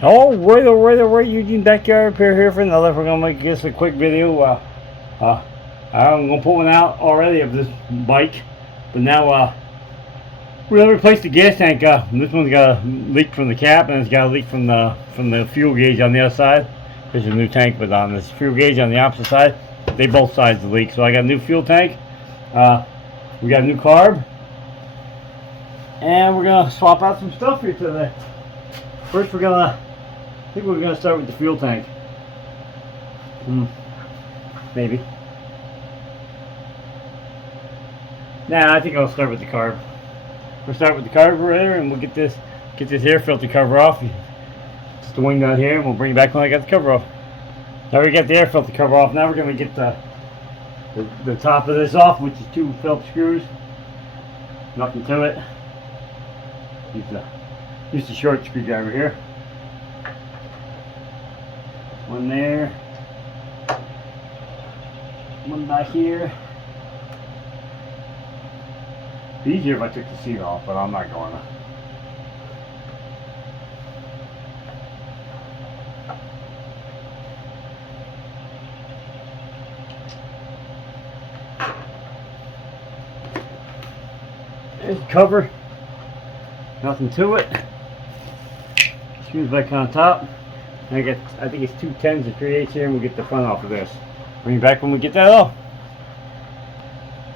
Alright, Eugene Backyard Repair here for another. We're gonna make this a quick video. I'm gonna put one out already of this bike, but now we're gonna replace the gas tank. This one's got a leak from the cap, and it's got a leak from the fuel gauge on the other side. There's a new tank, but on this fuel gauge on the opposite side, they both sides leak. So I got a new fuel tank. We got a new carb, and we're gonna swap out some stuff here today. First, I think we're gonna start with the fuel tank. Maybe. Nah, I think I'll start with the carb. We'll start with the carburetor, and we'll get this air filter cover off. Just the wing down here, and we'll bring it back when I got the cover off. Now we got the air filter cover off. Now we're gonna get the top of this off, which is 2 Phillips screws. Nothing to it. Use the short screwdriver here. One there. One back here. It'd be easier if I took the seat off, but I'm not going to. There's the cover. Nothing to it. Screws back on top. I think it's 2 10s and 3/8 here, and we'll get the front off of this. Bring it back when we get that off.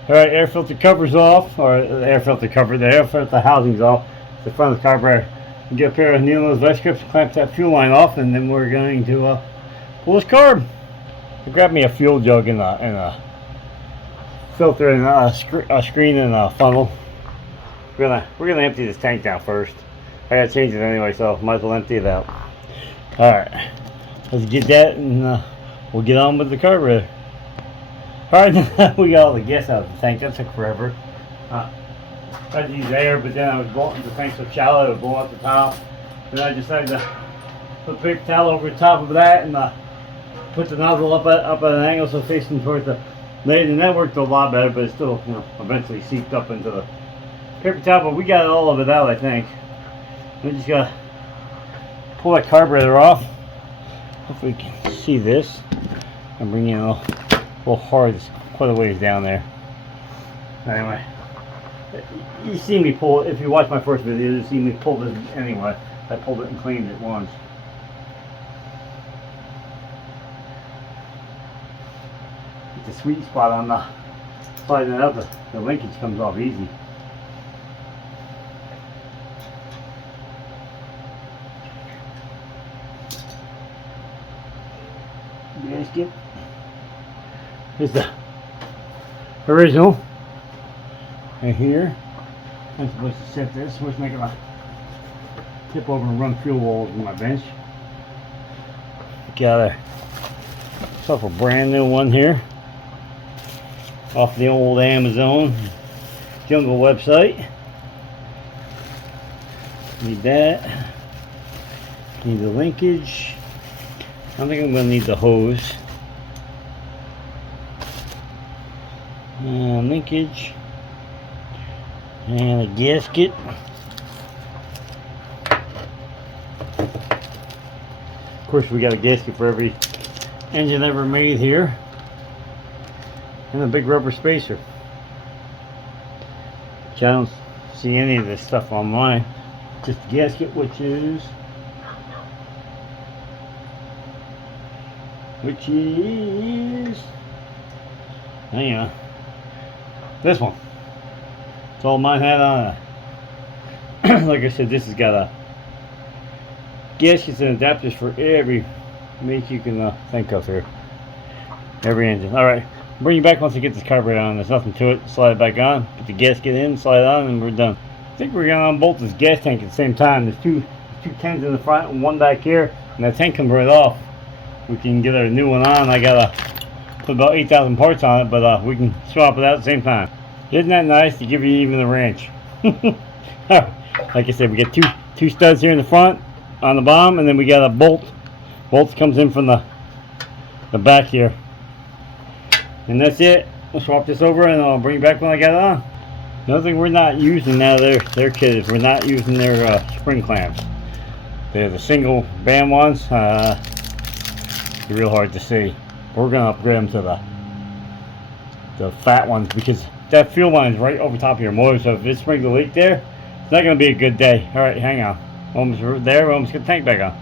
Alright, air filter cover's off, or the air filter housing's off. The front of the carburetor. We get a pair of needle nose vice grips, clamp that fuel line off, and then we're going to pull this carb. I grabbed me a fuel jug and a filter and a screen and a funnel. We're gonna empty this tank down first. I gotta change it anyway, so might as well empty it out. Alright, let's get that, and we'll get on with the carburetor. Alright, we got all the gas out of the tank. That took forever. I tried to use air, but then I was blowing the tank so shallow it would blow out the top. Then I decided to put a paper towel over the top of that and put the nozzle up at an angle so it's facing towards the blade, and that worked a lot better, but it still, eventually seeped up into the paper towel. But we got all of it out, I think. We just gotta pull that carburetor off. Hopefully you can see this. I'm bringing it a little hard. It's quite a ways down there. Anyway, you see me pull it. If you watch my first video, you see me pull this anyway. I pulled it and cleaned it once. It's a sweet spot on the sliding it out. The linkage comes off easy. Gasket. Here's the original right here. I'm supposed to set this. We're making a tip over and run fuel walls in my bench. Got myself a brand new one here off the old Amazon Jungle website. Need that. Need the linkage. I think I'm going to need the hose. And linkage. And a gasket. Of course, we got a gasket for every engine ever made here. And a big rubber spacer. Which I don't see any of this stuff online. Just a gasket, which is hang on, this one. It's all mine had on it. Like I said, this has got a gaskets and adapters for every make you can think of here. Every engine. Alright, bring you back once I get this carburetor on. There's nothing to it. Slide it back on, put the gasket in, slide it on, and we're done. I think we're going to unbolt this gas tank at the same time. There's two 10s in the front and one back here, and that tank comes right off. We can get our new one on. I gotta put about 8,000 parts on it, but we can swap it out at the same time. Isn't that nice to give you even the wrench? Like I said, we got two studs here in the front on the bottom, and then we got a bolt. Bolt comes in from the back here, and that's it. We'll swap this over, and I'll bring it back when I get it on. Another thing we're not using now, their kit is we're not using their spring clamps. They're the single band ones. They're real hard to see. We're gonna upgrade them to the fat ones because that fuel line is right over top of your motor. So if it springs a leak there, it's not gonna be a good day. All right, hang on. Almost there. We almost get the tank back on.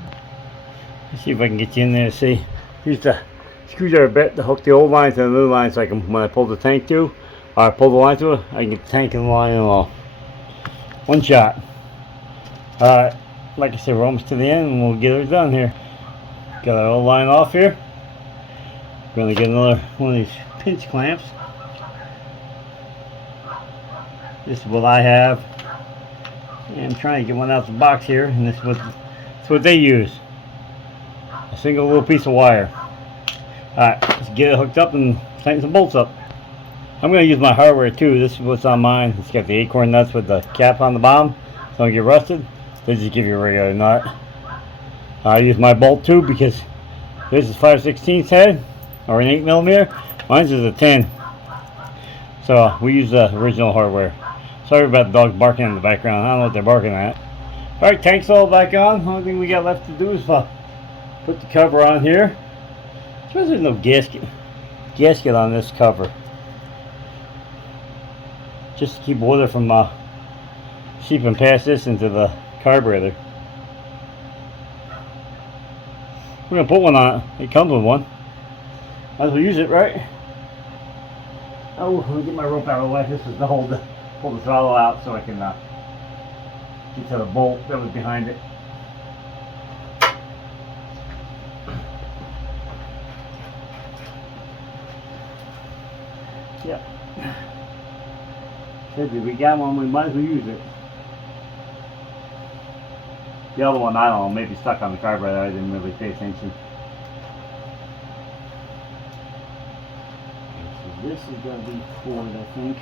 Let's see if I can get you in there to see. Use the screwdriver bit to hook the old line to the new line, so I can, when I pull the tank through, or I pull the line through it, I can get the tank and the line and all. One shot. Alright, like I said, we're almost to the end and we'll get it done here. Got our old line off here. We're going to get another one of these pinch clamps. This is what I have. And I'm trying to get one out of the box here, and this is what they use. A single little piece of wire. Alright, let's get it hooked up and tighten some bolts up. I'm going to use my hardware too. This is what's on mine. It's got the acorn nuts with the cap on the bottom, so don't get rusted. They just give you a regular nut. I use my bolt too because this is 5/16 head or an 8mm. Mine's is a 10. So we use the original hardware. Sorry about the dog barking in the background. I don't know what they're barking at. Alright, tank's all back on. The only thing we got left to do is put the cover on here. There's no gasket on this cover. Just to keep water from seeping past this into the carburetor. We're gonna put one on it. It comes with one. Might as well use it, right? Oh, let me get my rope out of the way. This is to hold the throttle out so I can get to the bolt that was behind it. Yep. Said if we got one, we might as well use it. The other one, I don't know, maybe stuck on the carburetor. I didn't really pay attention. So this is going to be Ford, I think.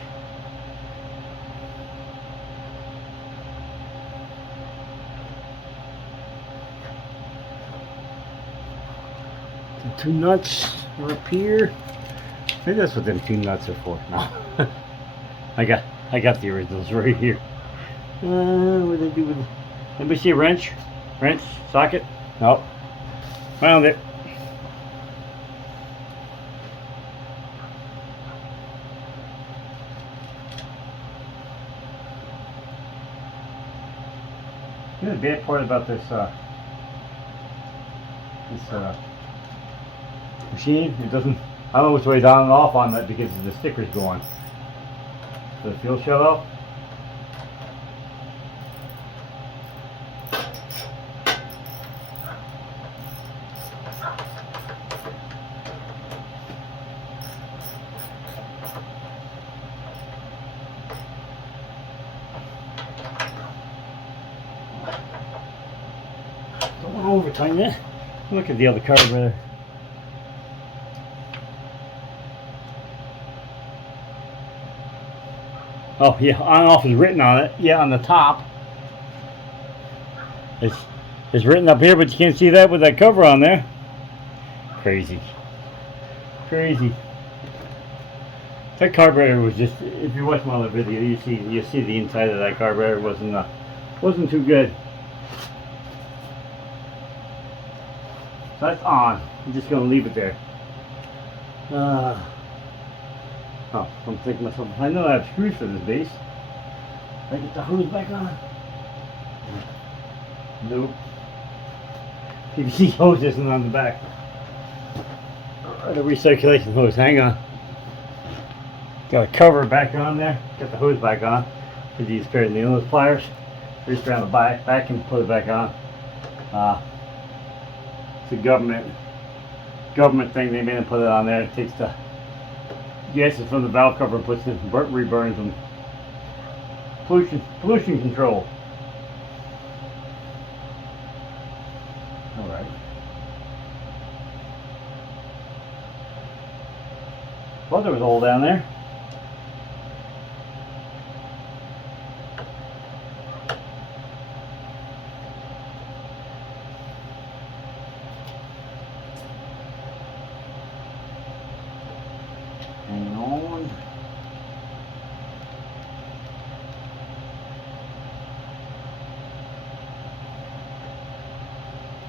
The two nuts are up here. Maybe that's what them two nuts are for. No. I got the originals right here. What did they do with it? Anybody see a wrench? Wrench? Socket? Nope. Found it. You know the bad part about this machine? It doesn't. I don't know which way's on and off on that because the sticker's going. The fuel shut off. Don't want to over tighten it. Look at the other carburetor. Oh yeah, on and off is written on it. Yeah, on the top. It's written up here, but you can't see that with that cover on there. Crazy. Crazy. That carburetor was just, if you watch my other video, you see the inside of that carburetor wasn't too good. So that's on. I'm just gonna leave it there. Oh, I'm thinking to myself, I know I have screws for this base. Did I get the hose back on? Nope. PVC hose isn't on the back. The recirculation hose, hang on. Got a cover back on there. Got the hose back on. With these pair of needle pliers. Reach around the back and put it back on. It's a government thing. They made them put it on there. It takes the gases from the valve cover and puts it, reburns them. Pollution control. All right. Well, there was a hole down there. Hang on.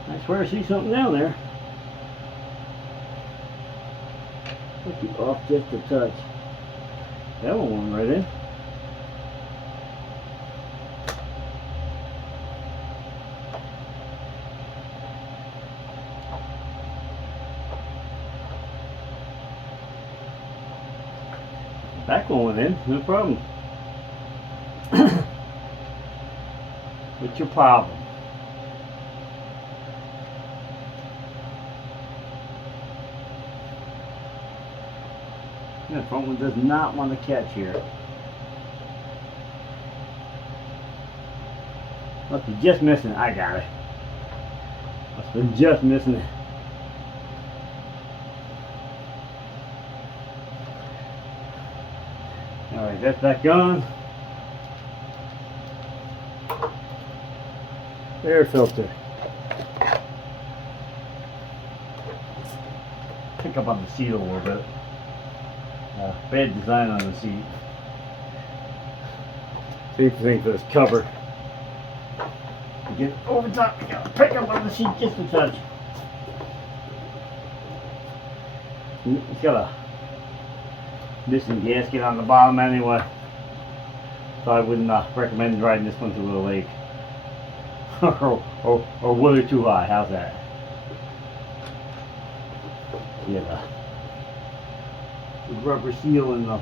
I swear I see something down there. Look, you off just a touch. That one went right in. Back one went in, no problem. What's your problem? The front one does not want to catch here. Must be just missing it. I got it. Must be just missing it. Alright, that's back on. Air filter. Pick up on the seat a little bit. Bad design on the seat. Same thing for this cover. Get over top. You gotta pick up on the seat just a touch. It's got a missing gasket on the bottom anyway, so I wouldn't recommend riding this one through a lake. or water too high. How's that? Yeah, the rubber seal in the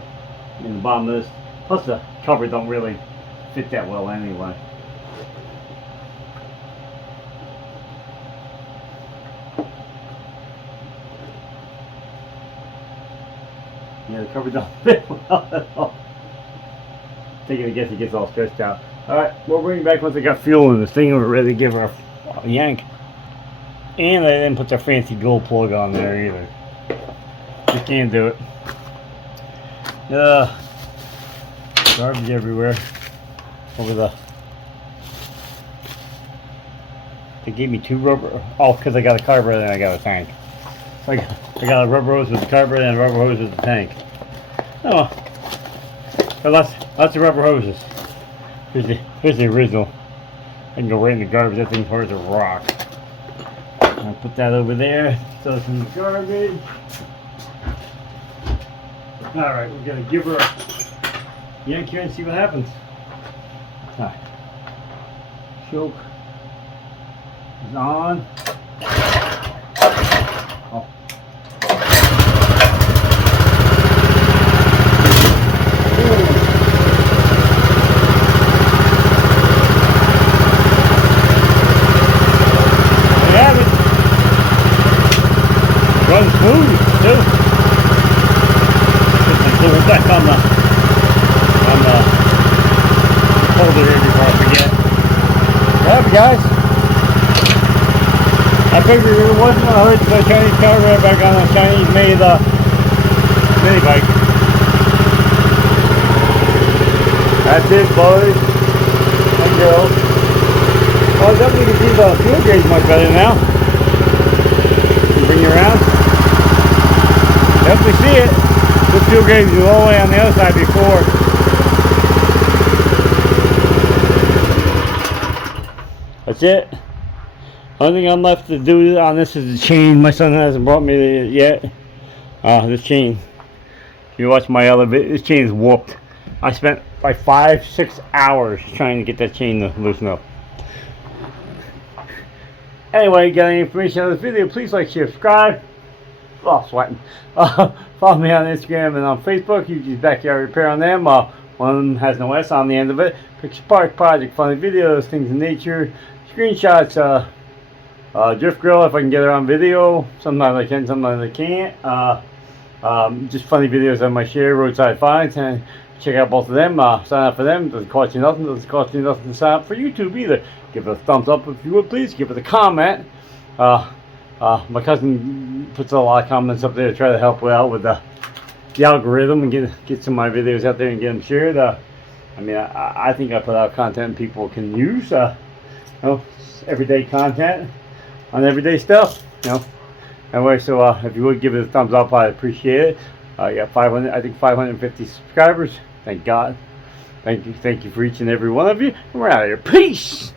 bottom of this. Plus the cover don't really fit that well anyway. Yeah, the cover don't fit well at all. Taking a guess it gets all stretched out. Alright, we'll bring it back once I got fuel in this thing and we're ready to give her a yank. And I didn't put the fancy gold plug on there either. Just can't do it. Garbage everywhere. Over the... They gave me two rubber... Oh, because I got a carburetor and I got a tank. I got a rubber hose with the carburetor and a rubber hose with the tank. Oh, but lots of rubber hoses. Here's the original. I can go right in the garbage. That thing's hard as a rock. I'll put that over there. Throw it in the garbage. Alright, we're going to give her a yank here and see what happens. Alright. Choke is on. Oh. There you have it. Runs smooth too. So we're back on the holder here before I forget. Alright guys. I figured it wasn't going to hurt to put a Chinese carburetor back on a Chinese made mini bike. That's it, boys and girls. Well, definitely you can see the fuel gauge much better now. Bring you around. Definitely see it. This fuel gauge was all the way on the other side before. That's it. Only thing I'm left to do on this is the chain. My son hasn't brought me it yet. This chain. If you watch my other video, this chain is warped. I spent like 5-6 hours trying to get that chain to loosen up. Anyway, got any information on this video, please like, share, subscribe. Oh, sweating. Follow me on Instagram and on Facebook. You use Backyard Repair on them. One of them has no S on the end of it. Picture Park Project, funny videos, things in nature, screenshots, drift grill if I can get it on video. Sometimes I can, sometimes I can't. Just funny videos I might share, roadside finds, and check out both of them. Sign up for them. Doesn't cost you nothing. Doesn't cost you nothing to sign up for YouTube either. Give it a thumbs up if you would, please. Give it a comment. My cousin puts a lot of comments up there to try to help out with the algorithm and get some of my videos out there and get them shared. I mean, I think I put out content people can use. You know, everyday content on everyday stuff. You know. Anyway, so if you would give it a thumbs up, I'd appreciate it. I got 550 subscribers. Thank God. Thank you for each and every one of you. And we're out of here. Peace.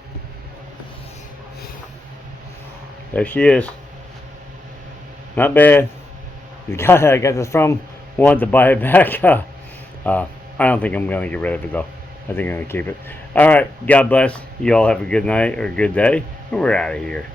There she is. Not bad. The guy I got this from wanted to buy it back. I don't think I'm going to get rid of it though. I think I'm going to keep it. Alright, God bless. You all have a good night or a good day. We're out of here.